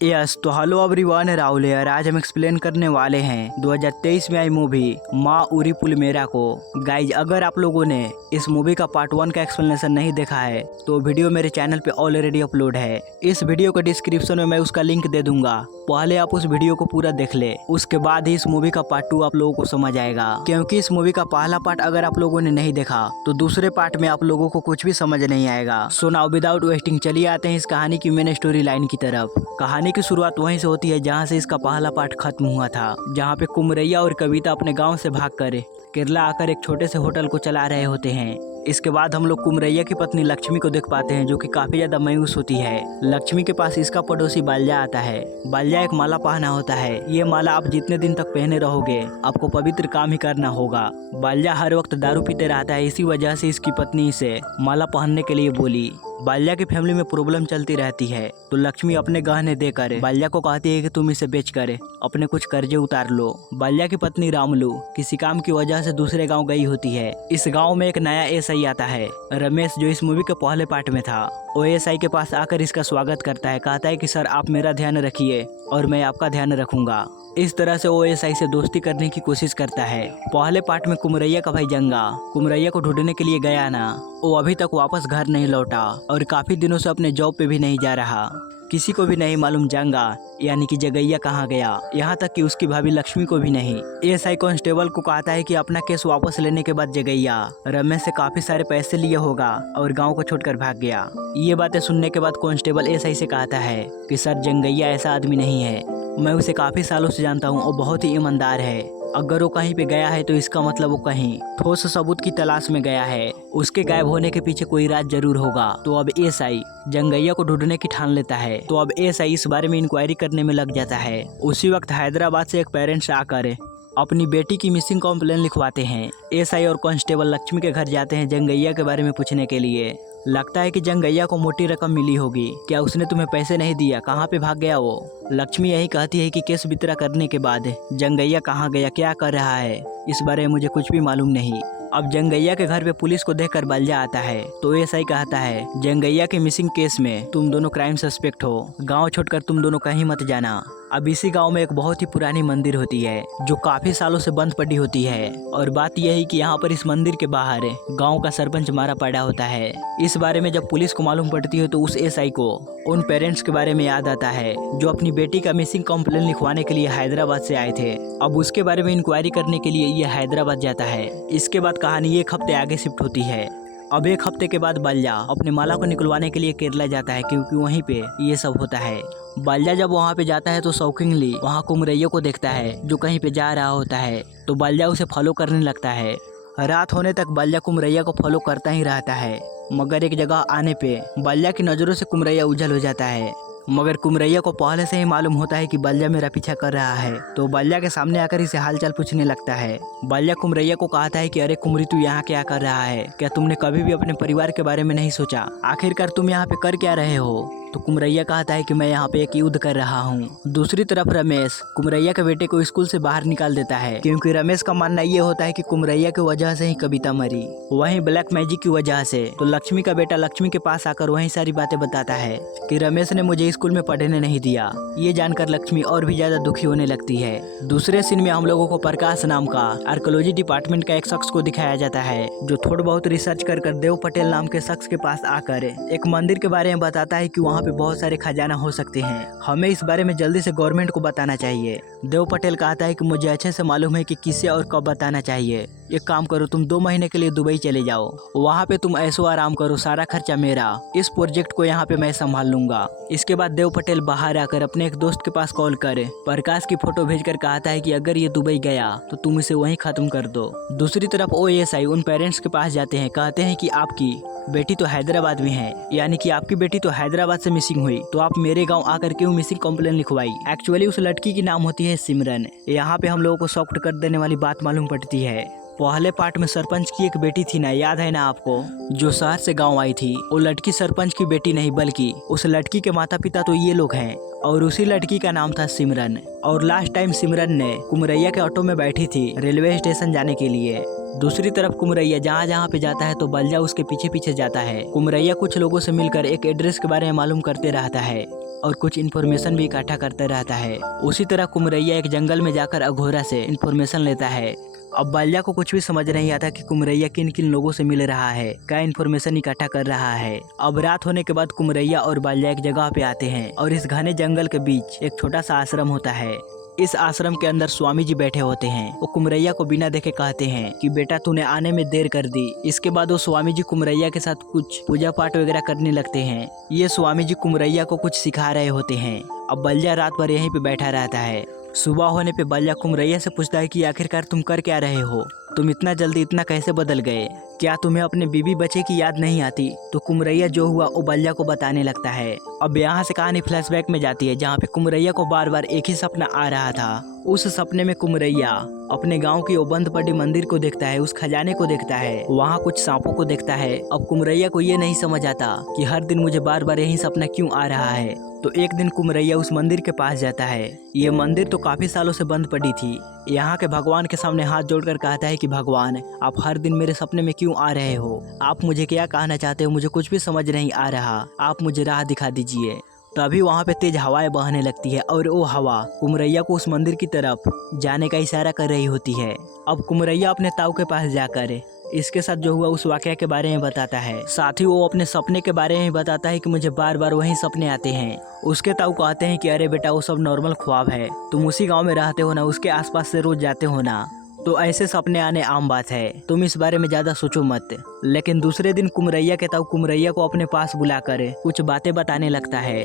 Yes तो hello everyone, Rahul है। आज हम एक्सप्लेन करने वाले हैं 2023 में आई मूवी माँ उरी पुल मेरा को। गाइज, अगर आप लोगों ने इस मूवी का पार्ट 1 का एक्सप्लेनेशन नहीं देखा है तो वीडियो मेरे चैनल पे ऑलरेडी अपलोड है। इस वीडियो के डिस्क्रिप्शन में मैं उसका लिंक दे दूंगा। पहले आप उस वीडियो को पूरा देख ले, उसके बाद ही इस मूवी का पार्ट 2 आप लोगों को समझ आएगा। क्योंकि इस मूवी का पहला पार्ट अगर आप लोगों ने नहीं देखा तो दूसरे पार्ट में आप लोगों को कुछ भी समझ नहीं आएगा। सो नाउ विदाउट वेस्टिंग चलिए आते हैं इस कहानी की मेन स्टोरी लाइन की तरफ। कहानी की शुरुआत वहीं से होती है जहां से इसका पहला पार्ट खत्म हुआ था, जहां पे कुमरैया और कविता अपने गांव से भागकर केरला आकर एक छोटे से होटल को चला रहे होते हैं। इसके बाद हम लोग कुमरैया की पत्नी लक्ष्मी को देख पाते हैं, जो कि काफी ज्यादा मायूस होती है। लक्ष्मी के पास इसका पड़ोसी बाल्या आता है। बाल्या एक माला पहना होता है। ये माला आप जितने दिन तक पहने रहोगे आपको पवित्र काम ही करना होगा। बाल्या हर वक्त दारू पीते रहता है, इसी वजह से इसकी पत्नी इसे माला पहनने के लिए बोली। बाल्या की फैमिली में प्रॉब्लम चलती रहती है, तो लक्ष्मी अपने गहने देकर बाल्या को कहती है कि तुम इसे बेचकर अपने कुछ कर्जे उतार लो। बाल्या की पत्नी रामलू किसी काम की वजह से दूसरे गांव गई होती है। इस गांव में एक नया एसआई आता है, रमेश, जो इस मूवी के पहले पार्ट में था। वो एसआई के पास आकर इसका स्वागत करता है, कहता है कि सर आप मेरा ध्यान रखिए और मैं आपका ध्यान रखूंगा। इस तरह से वो एसआई से दोस्ती करने की कोशिश करता है। पहले पार्ट में कुमरैया का भाई जंगा कुमरैया को ढूंढने के लिए गया ना, वो अभी तक वापस घर नहीं लौटा और काफी दिनों से अपने जॉब पे भी नहीं जा रहा। किसी को भी नहीं मालूम जंगा यानी कि जगैया कहाँ गया, यहाँ तक कि उसकी भाभी लक्ष्मी को भी नहीं। एसआई कांस्टेबल को कहता है कि अपना केस वापस लेने के बाद जगैया रमेश से काफी सारे पैसे लिए होगा और गांव को छोड़कर भाग गया। ये बातें सुनने के बाद कांस्टेबल एसआई से कहता है कि सर जंगैया ऐसा आदमी नहीं है, मैं उसे काफी सालों से जानता हूँ और बहुत ही ईमानदार है। अगर वो कहीं पे गया है तो इसका मतलब वो कहीं ठोस सबूत की तलाश में गया है। उसके गायब होने के पीछे कोई राज जरूर होगा। तो अब एसआई जंगैया को ढूंढने की ठान लेता है। तो अब एसआई इस बारे में इंक्वायरी करने में लग जाता है। उसी वक्त हैदराबाद से एक पेरेंट्स आकर अपनी बेटी की मिसिंग कंप्लेन लिखवाते हैं। एसआई और कांस्टेबल लक्ष्मी के घर जाते हैं जंगैया के बारे में पूछने के लिए। लगता है कि जंगैया को मोटी रकम मिली होगी। क्या उसने तुम्हें पैसे नहीं दिया? कहाँ पे भाग गया वो? लक्ष्मी यही कहती है कि केस वित्ड्रॉ करने के बाद जंगैया कहाँ गया, क्या कर रहा है, इस बारे में मुझे कुछ भी मालूम नहीं। अब जंगैया के घर पे पुलिस को देखकर बाल्या आता है। तो एसआई कहता है जंगैया के मिसिंग केस में तुम दोनों क्राइम सस्पेक्ट हो, गांव छोड़कर तुम दोनों कहीं मत जाना। अब इसी गांव में एक बहुत ही पुरानी मंदिर होती है जो काफी सालों से बंद पड़ी होती है। और बात यह है कि यहाँ पर इस मंदिर के बाहर गांव का सरपंच मारा पड़ा होता है। इस बारे में जब पुलिस को मालूम पड़ती है तो उस एसआई को उन पेरेंट्स के बारे में याद आता है जो अपनी बेटी का मिसिंग कंप्लेन लिखवाने के लिए हैदराबाद से आए थे। अब उसके बारे में इंक्वायरी करने के लिए ये हैदराबाद जाता है। इसके बाद कहानी एक हफ्ते आगे शिफ्ट होती है। अब एक हफ्ते के बाद बाल्या अपनी माला को निकलवाने के लिए केरला जाता है, क्योंकि वहीं पे ये सब होता है। बाल्या जब वहाँ पे जाता है तो शौकिंगली वहाँ कुमरैया को देखता है जो कहीं पे जा रहा होता है। तो बाल्या उसे फॉलो करने लगता है। रात होने तक बाल्या कुमरैया को फॉलो करता ही रहता है, मगर एक जगह आने पे बाल्या की नज़रों से कुमरैया उजल हो जाता है। मगर कुमरैया को पहले से ही मालूम होता है कि बाल्या मेरा पीछा कर रहा है, तो बाल्या के सामने आकर इसे हालचाल पूछने लगता है। बाल्या कुमरैया को कहता है कि अरे कुमरी, तू यहाँ क्या कर रहा है? क्या तुमने कभी भी अपने परिवार के बारे में नहीं सोचा? आखिरकार तुम यहाँ पे कर क्या रहे हो? तो कुमरैया कहता है कि मैं यहाँ पे एक युद्ध कर रहा हूँ। दूसरी तरफ रमेश कुमरैया के बेटे को स्कूल से बाहर निकाल देता है, क्योंकि रमेश का मानना ये होता है कि कुमरैया की वजह से ही कविता मरी, वहीं ब्लैक मैजिक की वजह से। तो लक्ष्मी का बेटा लक्ष्मी के पास आकर वही सारी बातें बताता है कि रमेश ने मुझे स्कूल में पढ़ने नहीं दिया। ये जानकर लक्ष्मी और भी ज्यादा दुखी होने लगती है। दूसरे सीन में हम लोगों को प्रकाश नाम का आर्कोलॉजी डिपार्टमेंट का एक शख्स को दिखाया जाता है, जो थोड़ा बहुत रिसर्च कर देव पटेल नाम के शख्स के पास आकर एक मंदिर के बारे में बताता है कि वहाँ पे बहुत सारे खजाना हो सकते हैं, हमें इस बारे में जल्दी से गवर्नमेंट को बताना चाहिए। देव पटेल कहता है कि मुझे अच्छे से मालूम है कि किसे और कब बताना चाहिए। एक काम करो, तुम 2 महीने के लिए दुबई चले जाओ, वहाँ पे तुम ऐसो आराम करो, सारा खर्चा मेरा, इस प्रोजेक्ट को यहाँ पे मैं संभाल लूंगा। इसके बाद देव पटेल बाहर आकर अपने एक दोस्त के पास कॉल कर प्रकाश की फोटो भेजकर कहता है कि अगर ये दुबई गया तो तुम इसे वहीं खत्म कर दो। दूसरी तरफ ओएसआई उन पेरेंट्स के पास जाते हैं, कहते हैं कि आपकी बेटी तो हैदराबाद में है, यानी कि आपकी बेटी तो हैदराबाद से मिसिंग हुई, तो आप मेरे गांव आकर क्यों मिसिंग कंप्लेन लिखवाई? एक्चुअली उस लड़की की नाम होती है सिमरन। यहाँ पे हम लोगों को शॉक्ड कर देने वाली बात मालूम पड़ती है। पहले पार्ट में सरपंच की एक बेटी थी ना, याद है ना आपको, जो शहर से गांव आई थी। वो लड़की सरपंच की बेटी नहीं, बल्कि उस लड़की के माता पिता तो ये लोग हैं, और उसी लड़की का नाम था सिमरन। और लास्ट टाइम सिमरन ने कुमरैया के ऑटो में बैठी थी रेलवे स्टेशन जाने के लिए। दूसरी तरफ कुमरैया जहाँ जहाँ पे जाता है तो बलजा उसके पीछे पीछे जाता है। कुमरैया कुछ लोगों से मिलकर एक एड्रेस के बारे में मालूम करते रहता है और कुछ इन्फॉर्मेशन भी इकट्ठा करते रहता है। उसी तरह कुमरैया एक जंगल में जाकर अघोरा से इन्फॉर्मेशन लेता है। अब बलजा को कुछ भी समझ नहीं आता कि कुमरैया किन किन लोगों से मिल रहा है, क्या इन्फॉर्मेशन इकट्ठा कर रहा है। अब रात होने के बाद कुमरैया और बलजा एक जगह पे आते हैं और इस घने जंगल के बीच एक छोटा सा आश्रम होता है। इस आश्रम के अंदर स्वामी जी बैठे होते हैं। वो कुमरैया को बिना देखे कहते हैं कि बेटा तूने आने में देर कर दी। इसके बाद वो स्वामी जी कुमरैया के साथ कुछ पूजा पाठ वगैरह करने लगते हैं। ये स्वामी जी कुमरैया को कुछ सिखा रहे होते हैं। अब बलजा रात भर यहीं पे बैठा रहता है। सुबह होने पे बलजा कुमरैया से पूछता है कि आखिरकार तुम कर क्या रहे हो, तुम इतना जल्दी इतना कैसे बदल गए, क्या तुम्हें अपने बीवी बच्चे की याद नहीं आती। तो कुमरैया जो हुआ वो बलजा को बताने लगता है। अब यहाँ से कहानी फ्लैशबैक में जाती है जहाँ पे कुमरैया को बार बार एक ही सपना आ रहा था। उस सपने में कुमरैया अपने गांव की वो बंद पड़ी मंदिर को देखता है, उस खजाने को देखता है, वहाँ कुछ सांपों को देखता है। अब कुमरैया को ये नहीं समझ आता कि हर दिन मुझे बार बार यही सपना क्यों आ रहा है। तो एक दिन कुमरैया उस मंदिर के पास जाता है। ये मंदिर तो काफी सालों से बंद पड़ी थी। यहाँ के भगवान के सामने हाथ जोड़कर कहता है कि भगवान आप हर दिन मेरे सपने में क्यों आ रहे हो, आप मुझे क्या कहना चाहते हो, मुझे कुछ भी समझ नहीं आ रहा, आप मुझे राह दिखा दीजिए। तभी वहाँ पे तेज हवाएं बहने लगती है और वो हवा कुमरैया को उस मंदिर की तरफ जाने का इशारा कर रही होती है। अब कुमरैया अपने ताऊ के पास जाकर इसके साथ जो हुआ उस वाकया के बारे में बताता है। साथ ही वो अपने सपने के बारे में बताता है कि मुझे बार बार वही सपने आते हैं। उसके ताऊ कहते हैं कि अरे बेटा वो सब नॉर्मल ख्वाब है, तुम उसी गांव में रहते हो ना, उसके आसपास से रोज जाते हो ना, तो ऐसे सपने आने आम बात है, तुम इस बारे में ज्यादा सोचो मत। लेकिन दूसरे दिन कुमरैया के ताऊ कुमरैया को अपने पास बुलाकर कुछ बातें बताने लगता है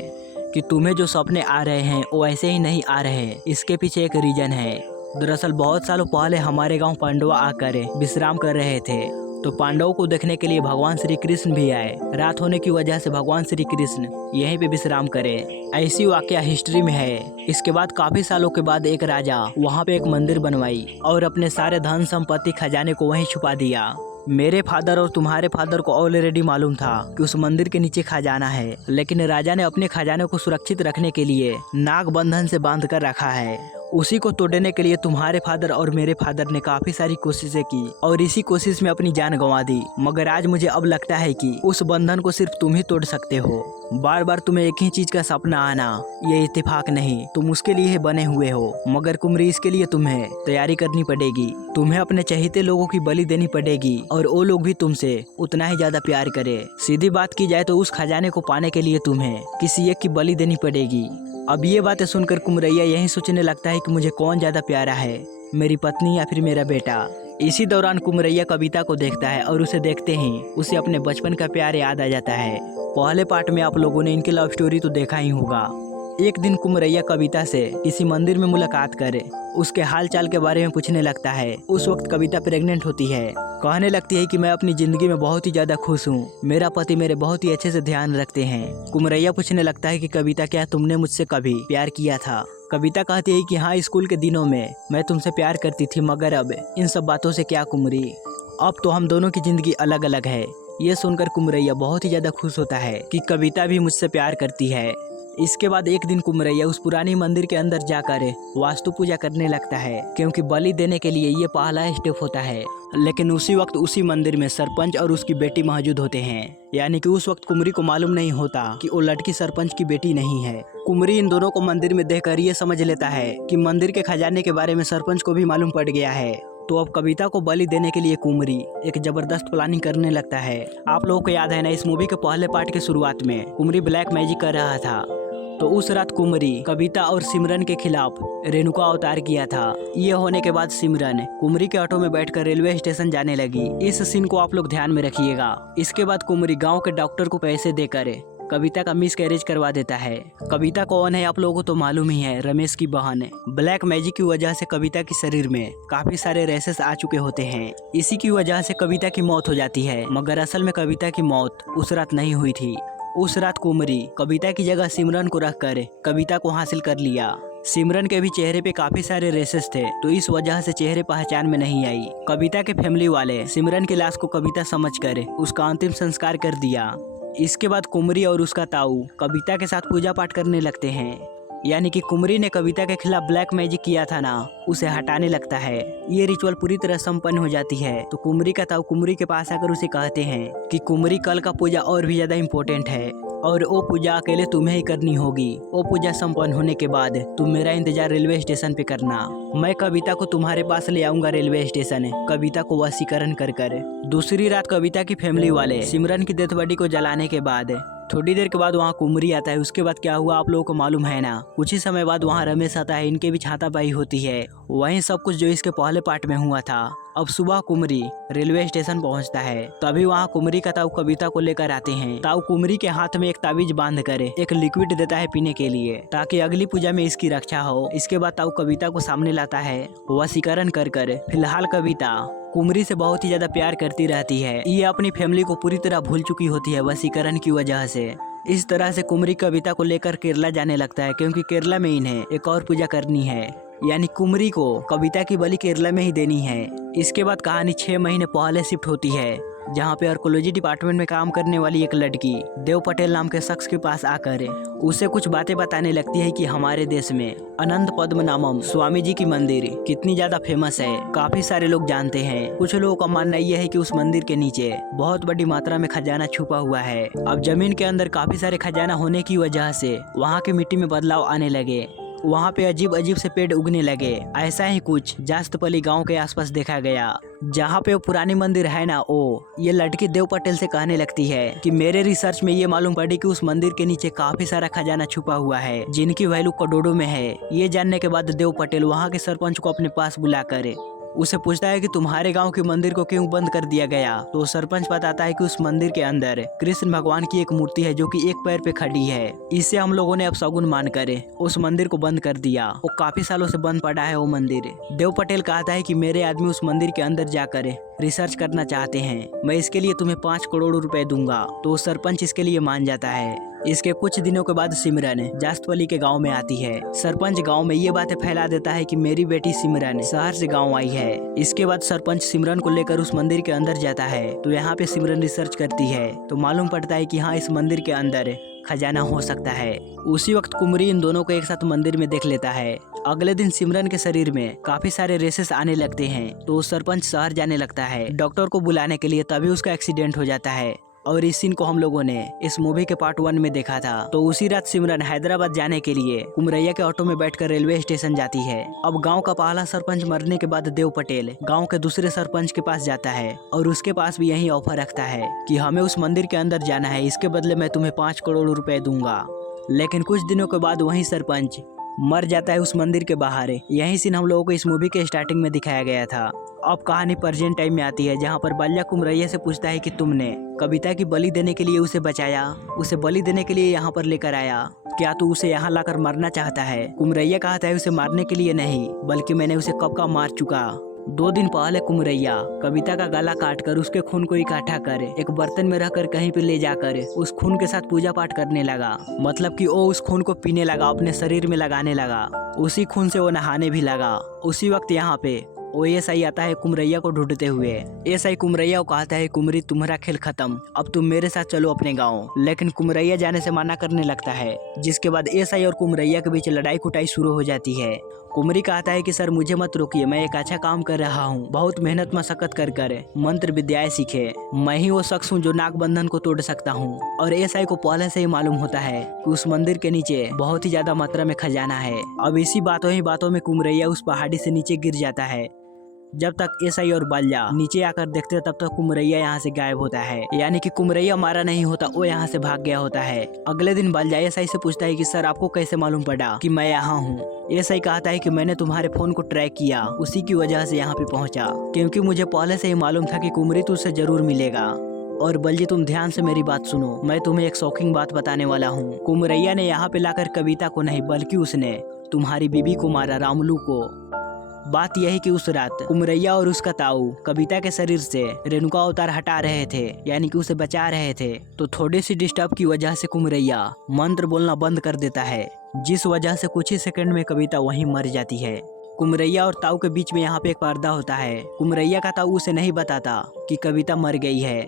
कि तुम्हें जो सपने आ रहे हैं वो ऐसे ही नहीं आ रहे, इसके पीछे एक रीजन है। दरअसल बहुत सालों पहले हमारे गांव पांडवा आकर विश्राम कर रहे थे, तो पांडवों को देखने के लिए भगवान श्री कृष्ण भी आए। रात होने की वजह से भगवान श्री कृष्ण यहीं पे विश्राम करे, ऐसी वाकया हिस्ट्री में है। इसके बाद काफी सालों के बाद एक राजा वहाँ पे एक मंदिर बनवाई और अपने सारे धन संपत्ति खजाने को वहीं छुपा दिया। मेरे फादर और तुम्हारे फादर को ऑलरेडी मालूम था कि उस मंदिर के नीचे खजाना है, लेकिन राजा ने अपने खजाने को सुरक्षित रखने के लिए नाग बंधन से बांध कर रखा है। उसी को तोड़ने के लिए तुम्हारे फादर और मेरे फादर ने काफी सारी कोशिशें की और इसी कोशिश में अपनी जान गंवा दी। मगर आज मुझे अब लगता है कि उस बंधन को सिर्फ तुम ही तोड़ सकते हो। बार बार तुम्हें एक ही चीज का सपना आना ये इत्तेफाक नहीं, तुम उसके लिए बने हुए हो। मगर कुमरी इसके लिए तुम्हें तैयारी करनी पड़ेगी, तुम्हें अपने चहेते लोगों की बलि देनी पड़ेगी और वो लोग भी तुमसे उतना ही ज्यादा प्यार करे। सीधी बात की जाए तो उस खजाने को पाने के लिए तुम्हें किसी एक की बलि देनी पड़ेगी। अब ये बातें सुनकर कुमरैया यही सोचने लगता है कि मुझे कौन ज्यादा प्यारा है, मेरी पत्नी या फिर मेरा बेटा। इसी दौरान कुमरैया कविता को देखता है और उसे देखते ही उसे अपने बचपन का प्यार याद आ जाता है। पहले पार्ट में आप लोगों ने इनकी लव स्टोरी तो देखा ही होगा। एक दिन कुमरैया कविता से किसी मंदिर में मुलाकात करे, उसके हाल चाल के बारे में पूछने लगता है। उस वक्त कविता प्रेग्नेंट होती है, कहने लगती है कि मैं अपनी जिंदगी में बहुत ही ज्यादा खुश हूँ, मेरा पति मेरे बहुत ही अच्छे से ध्यान रखते हैं। कुमरैया पूछने लगता है कि कविता क्या तुमने मुझसे कभी प्यार किया था। कविता कहती है कि हाँ, स्कूल के दिनों में मैं तुमसे प्यार करती थी, मगर अब इन सब बातों से क्या कुमरी, अब तो हम दोनों की जिंदगी अलग अलग है। ये सुनकर कुमरैया बहुत ही ज्यादा खुश होता है कि कविता भी मुझसे प्यार करती है। इसके बाद एक दिन कुमरैया उस पुरानी मंदिर के अंदर जाकर वास्तु पूजा करने लगता है, क्योंकि बलि देने के लिए ये पहला स्टेप होता है। लेकिन उसी वक्त उसी मंदिर में सरपंच और उसकी बेटी मौजूद होते हैं, यानी कि उस वक्त कुमरी को मालूम नहीं होता कि वो लड़की सरपंच की बेटी नहीं है। कुमरी इन दोनों को मंदिर में देखकर ये समझ लेता है कि मंदिर के खजाने के बारे में सरपंच को भी मालूम पड़ गया है। तो अब कविता को बलि देने के लिए कुमरी एक जबरदस्त प्लानिंग करने लगता है। आप लोगों को याद है ना, इस मूवी के पहले पार्ट के शुरुआत में कुमरी ब्लैक मैजिक कर रहा था। तो उस रात कुमरी कविता और सिमरन के खिलाफ रेणुका अवतार किया था। ये होने के बाद सिमरन कुमरी के ऑटो में बैठकर रेलवे स्टेशन जाने लगी। इस सीन को आप लोग ध्यान में रखिएगा। इसके बाद कुमरी गांव के डॉक्टर को पैसे देकर कविता का मिस कैरेज करवा देता है। कविता कौन है आप लोगों को तो मालूम ही है, रमेश की बहन। ब्लैक मैजिक की वजह से कविता के शरीर में काफी सारे रेसेस आ चुके होते हैं। इसी की वजह से कविता की मौत हो जाती है, मगर असल में कविता की मौत उस रात नहीं हुई थी। उस रात कुमरी कविता की जगह सिमरन को रखकर कविता को हासिल कर लिया। सिमरन के भी चेहरे पे काफी सारे रेसेस थे, तो इस वजह से चेहरे पहचान में नहीं आई। कविता के फैमिली वाले सिमरन की लाश को कविता समझकर उसका अंतिम संस्कार कर दिया। इसके बाद कुमरी और उसका ताऊ कविता के साथ पूजा पाठ करने लगते हैं। यानी कि कुमरी ने कविता के खिलाफ ब्लैक मैजिक किया था ना, उसे हटाने लगता है। ये रिचुअल पूरी तरह संपन्न हो जाती है तो कुमरी का ताऊ कुमरी के पास आकर उसे कहते हैं कि कुमरी कल का पूजा और भी ज्यादा इम्पोर्टेंट है और वो पूजा अकेले तुम्हें ही करनी होगी। वो पूजा संपन्न होने के बाद तुम मेरा इंतजार रेलवे स्टेशन पे करना। मैं कविता को तुम्हारे पास ले आऊंगा रेलवे स्टेशन, कविता को वशीकरण कर। दूसरी रात कविता की फैमिली वाले सिमरन की डेथ बॉडी को जलाने के बाद थोड़ी देर के बाद वहाँ कुमरी आता है। उसके बाद क्या हुआ आप लोगों को मालूम है ना। कुछ ही समय बाद वहाँ रमेश आता है, इनके बीच हाथापाई होती है। वहीं सब कुछ जो इसके पहले पार्ट में हुआ था। अब सुबह कुमरी रेलवे स्टेशन पहुंचता है, तभी वहाँ कुमरी का ताऊ कविता को लेकर आते हैं। ताऊ कुमरी के हाथ में एक ताबीज बांध कर एक लिक्विड देता है पीने के लिए, ताकि अगली पूजा में इसकी रक्षा हो। इसके बाद ताऊ कविता को सामने लाता है वशीकरण कर। फिलहाल कविता कुमरी से बहुत ही ज्यादा प्यार करती रहती है। ये अपनी फैमिली को पूरी तरह भूल चुकी होती है वशीकरण की वजह से। इस तरह से कुमरी कविता को लेकर केरला जाने लगता है, क्योंकि केरला में इन्हें एक और पूजा करनी है, यानी कुमरी को कविता की बलि केरला में ही देनी है। इसके बाद कहानी 6 महीने पहले शिफ्ट होती है, जहाँ पे आर्कोलॉजी डिपार्टमेंट में काम करने वाली एक लड़की देव पटेल नाम के शख्स के पास आकर उसे कुछ बातें बताने लगती है कि हमारे देश में अनंत पद्मनाभम स्वामी जी की मंदिर कितनी ज्यादा फेमस है, काफी सारे लोग जानते हैं। कुछ लोगों का मानना यह है कि उस मंदिर के नीचे बहुत बड़ी मात्रा में खजाना छुपा हुआ है। अब जमीन के अंदर काफी सारे खजाना होने की वजह से वहाँ की मिट्टी में बदलाव आने लगे, वहाँ पे अजीब अजीब से पेड़ उगने लगे। ऐसा ही कुछ जास्तपली गांव के आसपास देखा गया, जहाँ पे वो पुरानी मंदिर है ना। ये लड़की देव पटेल से कहने लगती है कि मेरे रिसर्च में ये मालूम पड़ी कि उस मंदिर के नीचे काफी सारा खजाना छुपा हुआ है, जिनकी वैल्यू करोड़ों में है। ये जानने के बाद देव पटेल वहाँ के सरपंच को अपने पास बुलाकर उसे पूछता है कि तुम्हारे गांव के मंदिर को क्यों बंद कर दिया गया। तो सरपंच बताता है कि उस मंदिर के अंदर कृष्ण भगवान की एक मूर्ति है जो कि एक पैर पे खड़ी है। इससे हम लोगों ने अब शगुन मानकर उस मंदिर को बंद कर दिया। वो काफी सालों से बंद पड़ा है वो मंदिर। देव पटेल कहता है कि मेरे आदमी उस मंदिर के अंदर जाकर रिसर्च करना चाहते हैं, मैं इसके लिए तुम्हें 5 करोड़ रुपए दूंगा। तो सरपंच इसके लिए मान जाता है। इसके कुछ दिनों के बाद सिमरन जास्तवली के गांव में आती है। सरपंच गांव में ये बातें फैला देता है कि मेरी बेटी सिमरन शहर से गांव आई है। इसके बाद सरपंच सिमरन को लेकर उस मंदिर के अंदर जाता है। तो यहाँ पे सिमरन रिसर्च करती है तो मालूम पड़ता है कि हाँ, इस मंदिर के अंदर खजाना हो सकता है। उसी वक्त कुमरी इन दोनों को एक साथ मंदिर में देख लेता है। अगले दिन सिमरन के शरीर में काफी सारे रेसेस आने लगते हैं, तो सरपंच शहर जाने लगता है डॉक्टर को बुलाने के लिए। तभी उसका एक्सीडेंट हो जाता है। और इस सीन को हम लोगों ने इस मूवी के पार्ट 1 में देखा था। तो उसी रात सिमरन हैदराबाद जाने के लिए कुमरैया के ऑटो में बैठकर रेलवे स्टेशन जाती है। अब गांव का पहला सरपंच मरने के बाद देव पटेल गांव के दूसरे सरपंच के पास जाता है और उसके पास भी यही ऑफर रखता है कि हमें उस मंदिर के अंदर जाना है, इसके बदले मैं तुम्हें 5 करोड़ रुपए दूंगा। लेकिन कुछ दिनों के बाद वही सरपंच मर जाता है उस मंदिर के बाहर। यही सीन हम लोगों को इस मूवी के स्टार्टिंग में दिखाया गया था। अब कहानी प्रेजेंट टाइम में आती है, जहाँ पर बल्ला कुमरैया से पूछता है कि तुमने कविता की बलि देने के लिए उसे बचाया, उसे बलि देने के लिए यहाँ पर लेकर आया, क्या तू उसे यहाँ लाकर मारना चाहता है। कुमरैया कहता है उसे मारने के लिए नहीं, बल्कि मैंने उसे कब का मार चुका। 2 दिन पहले कुमरैया कविता का गला काटकर उसके खून को इकट्ठा कर एक बर्तन में रखकर कहीं पे ले जाकर उस खून के साथ पूजा पाठ करने लगा। मतलब कि वो उस खून को पीने लगा, अपने शरीर में लगाने लगा। उसी खून से वो नहाने भी लगा। उसी वक्त यहाँ पे वो एसआई आता है कुमरैया को ढूंढते हुए। एसआई कुमरैया को कहता है कुमरी तुम्हारा खेल खत्म, अब तुम मेरे साथ चलो अपने गाँव। लेकिन कुमरैया जाने से मना करने लगता है, जिसके बाद एसआई और कुमरैया के बीच लड़ाई कुटाई शुरू हो जाती है। कुमरी कहता है कि सर मुझे मत रोकिए, मैं एक अच्छा काम कर रहा हूँ, बहुत मेहनत मशक्कत कर मंत्र विद्याएं सीखे, मैं ही वो शख्स हूँ जो नागबंधन को तोड़ सकता हूँ। और एसआई को पहले से ही मालूम होता है कि उस मंदिर के नीचे बहुत ही ज्यादा मात्रा में खजाना है। अब इसी बातों ही बातों में कुमरैया उस पहाड़ी से नीचे गिर जाता है। जब तक एसआई और बल्ला नीचे आकर देखते तब तक कुमरैया यहाँ से गायब होता है, यानी कि कुमरैया मारा नहीं होता, वो यहाँ से भाग गया होता है। अगले दिन बल्ला एसआई से पूछता है कि सर आपको कैसे मालूम पड़ा कि मैं यहाँ हूँ। एसआई कहता है कि मैंने तुम्हारे फोन को ट्रैक किया, उसी की वजह से यहाँ पे पहुँचा, क्योंकि मुझे पहले से ही मालूम था कि कुमरी तुझसे जरूर मिलेगा। और बल्जी तुम ध्यान से मेरी बात सुनो, मैं तुम्हें एक शॉकिंग बात बताने वाला हूँ। कुमरैया ने यहाँ पे लाकर कविता को नहीं, बल्कि उसने तुम्हारी बीबी को मारा, रामलू को। बात यही कि उस रात कुमरैया और उसका ताऊ कविता के शरीर से रेणुका अवतार हटा रहे थे, यानी कि उसे बचा रहे थे। तो थोड़ी सी डिस्टर्ब की वजह से कुमरैया मंत्र बोलना बंद कर देता है, जिस वजह से कुछ ही सेकंड में कविता वहीं मर जाती है। कुमरैया और ताऊ के बीच में यहाँ पे एक पर्दा होता है। कुमरैया का ताऊ उसे नहीं बताता कि कविता मर गई है।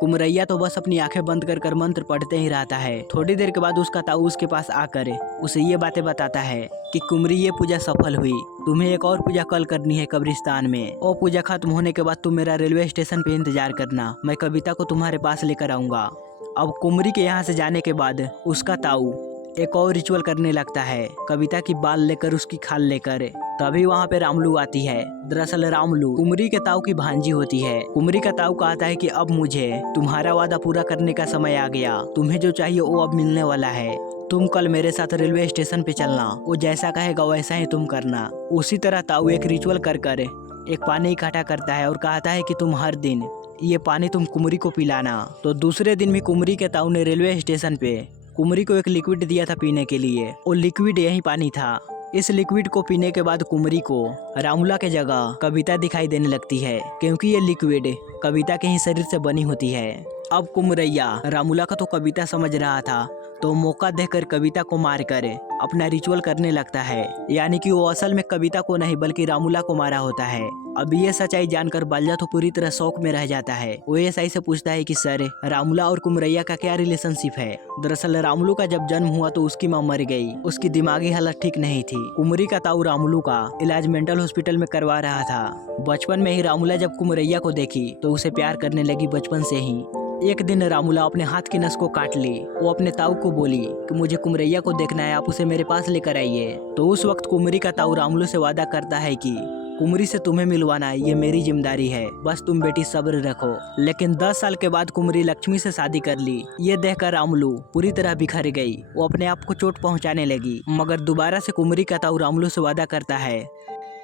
कुमरैया तो बस अपनी आंखें बंद कर मंत्र पढ़ते ही रहता है। थोड़ी देर के बाद उसका ताऊ उसके पास आकर उसे ये बातें बताता है कि कुमरी ये पूजा सफल हुई, तुम्हें एक और पूजा कल करनी है कब्रिस्तान में। वो पूजा खत्म होने के बाद तुम मेरा रेलवे स्टेशन पे इंतजार करना, मैं कविता को तुम्हारे पास लेकर आऊंगा। अब कुमरी के यहाँ से जाने के बाद उसका ताऊ एक और रिचुअल करने लगता है, कविता की बाल लेकर उसकी खाल लेकर। तभी वहाँ पे रामलू आती है। दरअसल रामलू कुमरी के ताऊ की भांजी होती है। कुमरी का ताऊ कहता है कि अब मुझे तुम्हारा वादा पूरा करने का समय आ गया, तुम्हें जो चाहिए वो अब मिलने वाला है। तुम कल मेरे साथ रेलवे स्टेशन पे चलना, वो जैसा कहेगा वैसा ही तुम करना। उसी तरह ताऊ एक रिचुअल कर एक पानी इकट्ठा करता है और कहता है कि तुम हर दिन ये पानी तुम कुमरी को पिलाना। तो दूसरे दिन भी कुमरी के ताऊ ने रेलवे स्टेशन पे कुमरी को एक लिक्विड दिया था पीने के लिए। वो लिक्विड यही पानी था। इस लिक्विड को पीने के बाद कुमरी को रामुला के जगह कविता दिखाई देने लगती है, क्योंकि ये लिक्विड कविता के ही शरीर से बनी होती है। अब कुमरैया रामुला का तो कविता समझ रहा था, तो मौका देकर कविता को मारकर अपना रिचुअल करने लगता है, यानी कि वो असल में कविता को नहीं बल्कि रामुला को मारा होता है। अब ये सच्चाई जानकर बाल्या तो पूरी तरह शौक में रह जाता है। वो एसआई से पूछता है कि सर, रामुला और कुमरैया का क्या रिलेशनशिप है। दरअसल रामुलू का जब जन्म हुआ तो उसकी माँ मर गई, उसकी दिमागी हालत ठीक नहीं थी। कुमरी का ताऊ रामुलू का इलाज मेंटल हॉस्पिटल में करवा रहा था। बचपन में ही रामुला जब कुमरैया को देखी तो उसे प्यार करने लगी बचपन से ही। एक दिन रामुला अपने हाथ की नस को काट ली। वो अपने ताऊ को बोली कि मुझे कुमरैया को देखना है, आप उसे मेरे पास लेकर आइए। तो उस वक्त कुमरी का ताऊ रामुलू से वादा करता है कि कुमरी से तुम्हें मिलवाना ये मेरी जिम्मेदारी है, बस तुम बेटी सब्र रखो। लेकिन 10 साल के बाद कुमरी लक्ष्मी से शादी कर ली। ये देखकर रामुलू पूरी तरह बिखर गई, वो अपने आप को चोट पहुंचाने लगी। मगर दोबारा से कुमरी का ताऊ रामुलू से वादा करता है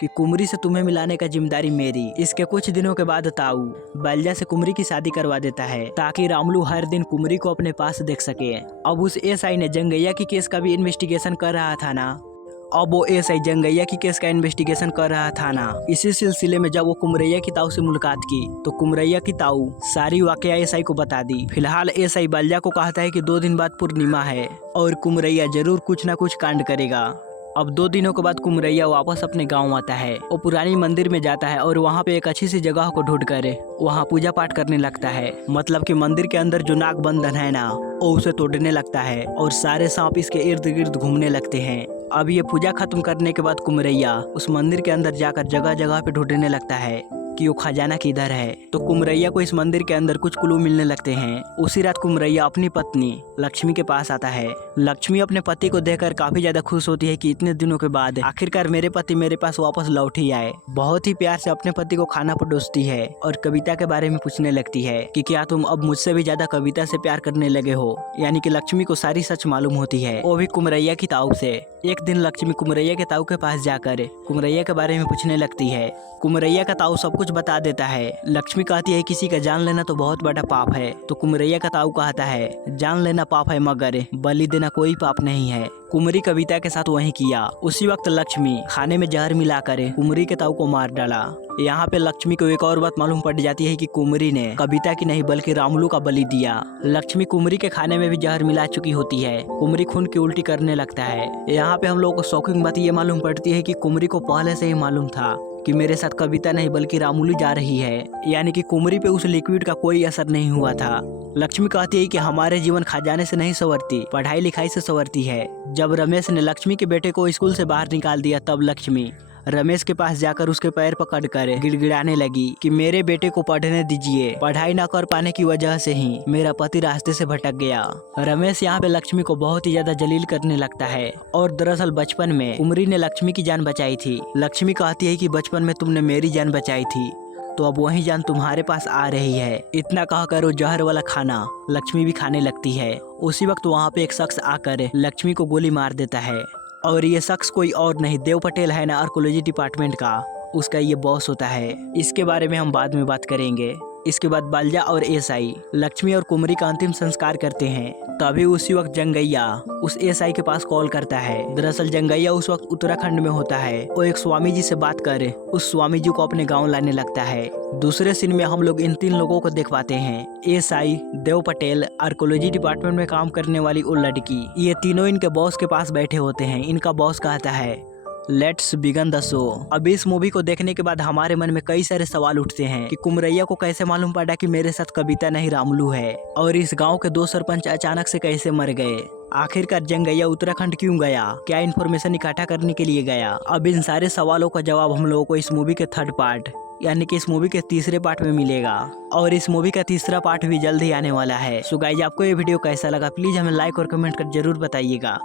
कि कुमरी से तुम्हें मिलाने का जिम्मेदारी मेरी। इसके कुछ दिनों के बाद ताऊ बाल्या से कुमरी की शादी करवा देता है, ताकि रामुलू हर दिन कुमरी को अपने पास देख सके। अब उस एसआई ने जंगैया की केस का भी इन्वेस्टिगेशन कर रहा था ना। अब वो एसआई जंगैया की केस का इन्वेस्टिगेशन कर रहा था ना। इसी सिलसिले में जब वो कुमरैया की ताऊ से मुलाकात की तो कुमरैया की ताऊ सारी वाकया एसआई को बता दी। फिलहाल एसआई बाल्या को कहता है कि 2 दिन बाद पूर्णिमा है और कुमरैया जरूर कुछ न कुछ कांड करेगा। अब 2 दिनों के बाद कुमरैया वापस अपने गांव आता है। वो पुरानी मंदिर में जाता है और वहां पे एक अच्छी सी जगह को ढूंढ कर वहां पूजा पाठ करने लगता है। मतलब कि मंदिर के अंदर जो नाग बंधन है ना, वो उसे तोड़ने लगता है और सारे सांप इसके इर्द गिर्द घूमने लगते हैं। अब ये पूजा खत्म करने के बाद कुमरैया उस मंदिर के अंदर जाकर जगह जगह पे ढूंढने लगता है कि वो खजाना किधर है। तो कुमरैया को इस मंदिर के अंदर कुछ क्लू मिलने लगते हैं। उसी रात कुमरैया अपनी पत्नी लक्ष्मी के पास आता है। लक्ष्मी अपने पति को देखकर काफी ज्यादा खुश होती है कि इतने दिनों के बाद आखिरकार मेरे पति मेरे पास वापस लौट ही आए। बहुत ही प्यार से अपने पति को खाना परोसती है और कविता के बारे में पूछने लगती है कि क्या तुम अब मुझसे भी ज्यादा कविता से प्यार करने लगे हो। यानी कि लक्ष्मी को सारी सच मालूम होती है, वो भी कुमरैया की ताऊ से। एक दिन लक्ष्मी कुमरैया के ताऊ के पास जाकर कुमरैया के बारे में पूछने लगती है। कुमरैया का ताऊ सब कुछ बता देता है। लक्ष्मी कहती है किसी का जान लेना तो बहुत बड़ा पाप है। तो कुमरैया का ताऊ कहता है जान लेना पाप है मगर बलि देना कोई पाप नहीं है। कुमरी कविता के साथ वही किया। उसी वक्त लक्ष्मी खाने में जहर मिलाकर कुमरी के ताऊ को मार डाला। यहाँ पे लक्ष्मी को एक और बात मालूम पड़ जाती है कि कुमरी ने कविता की नहीं बल्कि रामुलू का बलि दिया। लक्ष्मी कुमरी के खाने में भी जहर मिला चुकी होती है। कुमरी खून की उल्टी करने लगता है। यहाँ पे हम लोग को शॉकिंग बात ये मालूम पड़ती है कि कुमरी को पहले से ही मालूम था कि मेरे साथ कविता नहीं बल्कि रामुलू जा रही है। यानी कि कुमरी पे उस लिक्विड का कोई असर नहीं हुआ था। लक्ष्मी कहती है कि हमारे जीवन खजाने से नहीं संवरती, पढ़ाई लिखाई से संवरती है। जब रमेश ने लक्ष्मी के बेटे को स्कूल से बाहर निकाल दिया तब लक्ष्मी रमेश के पास जाकर उसके पैर पकड़कर गिड़गिड़ाने लगी कि मेरे बेटे को पढ़ने दीजिए, पढ़ाई न कर पाने की वजह से ही मेरा पति रास्ते से भटक गया। रमेश यहाँ पे लक्ष्मी को बहुत ही ज्यादा जलील करने लगता है। और दरअसल बचपन में कुमरी ने लक्ष्मी की जान बचाई थी। लक्ष्मी कहती है कि बचपन में तुमने मेरी जान बचाई थी तो अब वही जान तुम्हारे पास आ रही है। इतना कहकर वो जहर वाला खाना लक्ष्मी भी खाने लगती है। उसी वक्त वहाँ पे एक शख्स आकर लक्ष्मी को गोली मार देता है और ये शख्स कोई और नहीं देव पटेल है ना, आर्कोलॉजी डिपार्टमेंट का उसका ये बॉस होता है। इसके बारे में हम बाद में बात करेंगे। इसके बाद बाल्या और एसआई लक्ष्मी और कुमरी का अंतिम संस्कार करते हैं। तभी उसी वक्त जंगैया उस एसआई के पास कॉल करता है। दरअसल जंगैया उस वक्त उत्तराखंड में होता है। वो एक स्वामी जी से बात कर उस स्वामी जी को अपने गांव लाने लगता है। दूसरे सीन में हम लोग इन 3 लोगों को देख पाते हैं। SI, Dev Patel, archaeology department में काम करने वाली वो लड़की, ये तीनों इनके बॉस के पास बैठे होते हैं। इनका बॉस कहता है लेट्स बिगन द शो। अब इस मूवी को देखने के बाद हमारे मन में कई सारे सवाल उठते हैं कि कुमरैया को कैसे मालूम पड़ा कि मेरे साथ कविता नहीं रामलू है, और इस गांव के 2 सरपंच अचानक से कैसे मर गए, आखिरकार जंगैया उत्तराखंड क्यों गया, क्या इन्फॉर्मेशन इकट्ठा करने के लिए गया। अब इन सारे सवालों का जवाब हम लोगों को इस मूवी के 3rd पार्ट यानी कि इस मूवी के तीसरे पार्ट में मिलेगा, और इस मूवी का तीसरा पार्ट भी जल्द ही आने वाला है। सो गाइज, आपको ये वीडियो कैसा लगा प्लीज हमें लाइक और कमेंट कर जरूर बताइएगा।